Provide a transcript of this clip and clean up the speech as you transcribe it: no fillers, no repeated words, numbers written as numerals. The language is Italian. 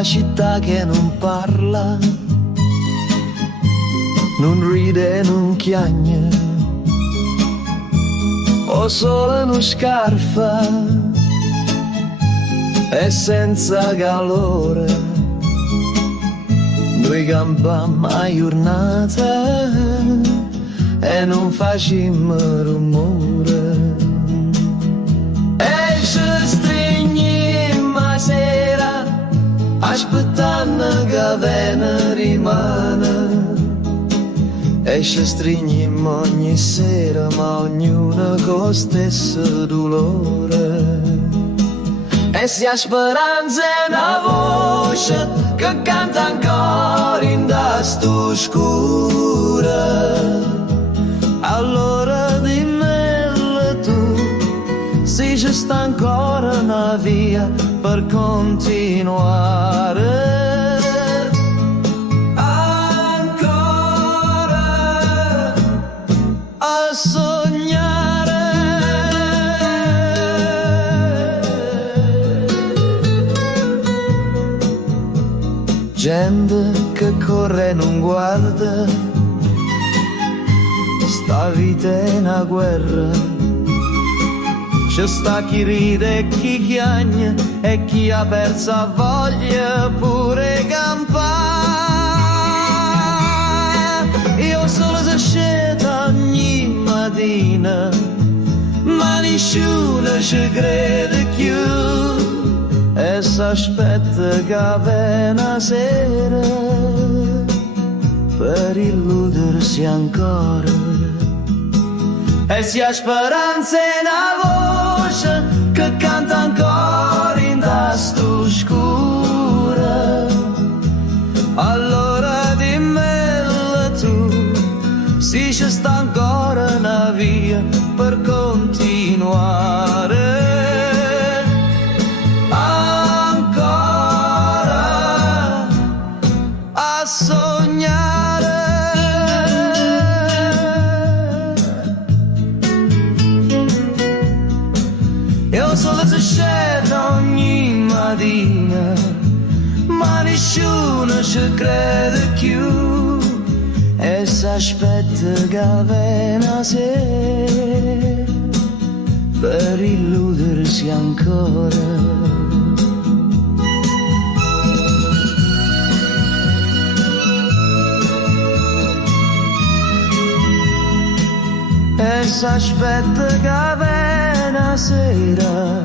la città che non parla, non ride, non chiagna, o solo uno scarfa e senza calore. Noi campammo a giornata e non facciamo rumore. E ci stringimmo a sera aspettando che vene rimane. E ci stringimmo ogni sera ma ognuno con lo stesso dolore. E se a speranza è una voce che canta ancora in tasto scura, allora dimmelo tu, se ci sta ancora una via per continuare. Ancora a sognare. Gente che corre e non guarda, sta vita è una guerra. C'è sta chi ride e chi chiagna e chi ha persa voglia pure campare. Io solo se sceta ogni mattina, ma nessuno ci crede più. E s'aspetta che venga sera per illudersi ancora. E se a speranza è una voce che canta ancora in tasto scura, allora dimmelo tu, se ci sta ancora una via per continuare. Sognare. Io solo se scendo ogni mattina, ma nessuno ci crede più. E s'aspetta che venga sera per illudersi ancora. E s'aspetta che venga sera